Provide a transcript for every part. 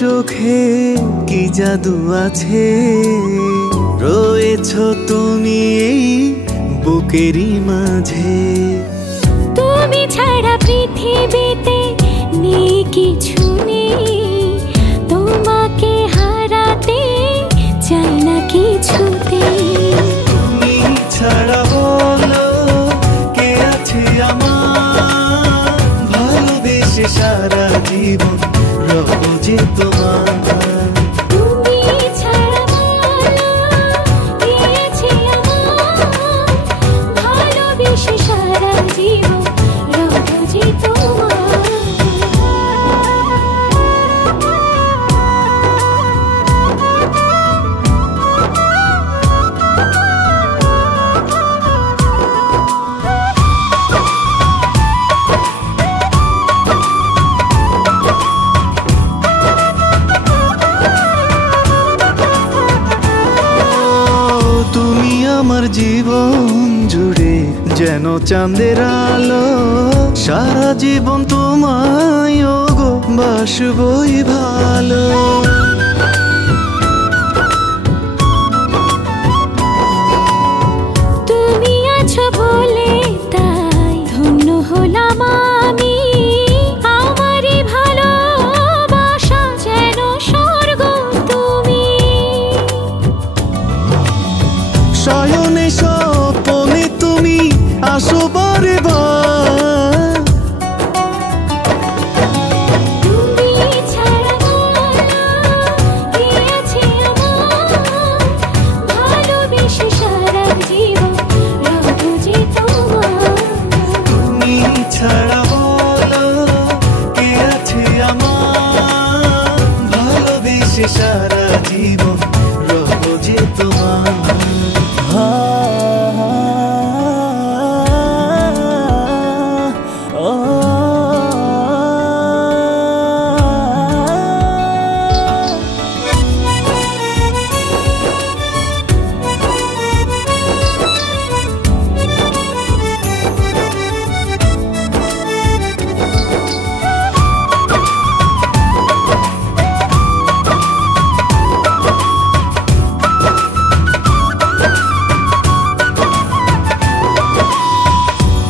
চোখে কি জাদু আছে, রয়েছো তুমি এই বুকেরই মাঝে। তুমি ছাড়া পৃথিবীতে নেই কিছু নেই, তোমাকে হারাতে চাই না কিছুতে। তুমি ছাড়া বলো কে আছে আমার, ভালোবেসে সারা জীবন রব যে তোমার। তুমি ছাড়া বলো কে আছে আমার, ভালোবেসে সারা জীবন রব যে তোমার। তুমি আমার জীবন জুড়ে যেন চাঁদের আলো, সারা জীবন তোমায় গো বাসবই ভালো। তুমি আছো বলে তাই ধন্য হলাম আমি, আমারই ভালোবাসা যেন স্বর্গ তুমি। শয়নে স্বপনে তুমি আসো বারে বার, তুমি ছাড়া বলো কে আছে আমার, ভালোবেসে সারা জীবন রব যে তোমার। তুমি ছাড়া বলো কে আছে আমার, ভালোবেসে সারা জীবন রব যে তোমার।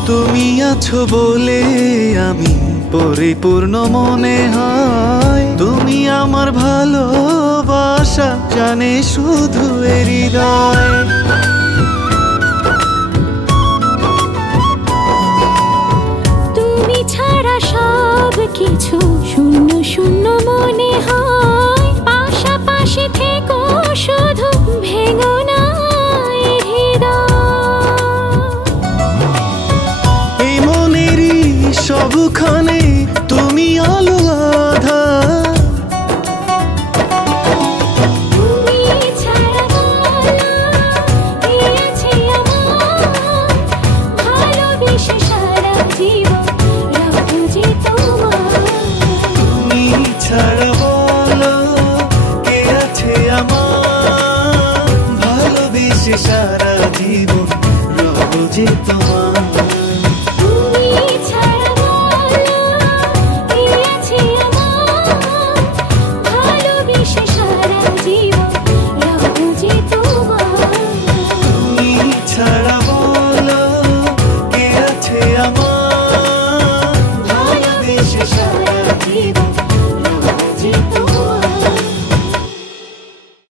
তুমি আছো বলে আমি পরিপূর্ণ মনে হয়, তুমি আমার ভালোবাসা জানে শুধু এ হৃদয়। তুমি ছাড়া সব কিছু শূন্য শূন্য মনে হয়, পাশাপাশি থেকো শুধু ভেঙো না এ হৃদয়। এই মনেরই সবখানে তুমি আলো